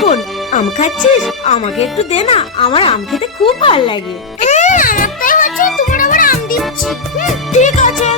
বোন, আম খাচ্ছিস? আমাকে একটু দে না, আমার আম খেতে খুব ভালো লাগে। আমার তাই হচ্ছে, তোমার আবার আম দিচ্ছি। ঠিক আছে,